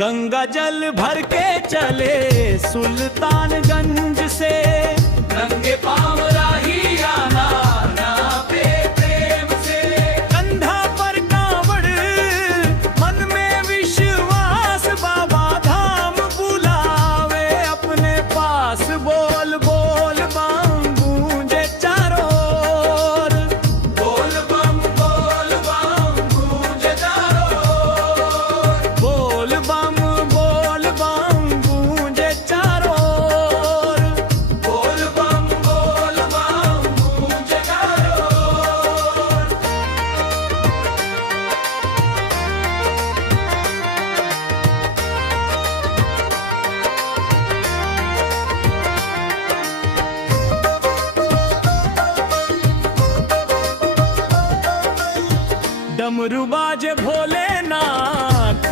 गंगा जल भर के चले सुल्तानगंज से, नंगे पाँव राही आना नापे प्रेम से। कंधा पर कांवड़ मन में विश्वास, बाबा धाम बुलावे अपने पास। बोल बोल बम गूंजे चारों ओर, बोल बम गूंजे चारों ओर। बोल बम गूंजे चारों ओर। बोल बम गूंजे चारों ओर। डमरू बाजे भोलेनाथ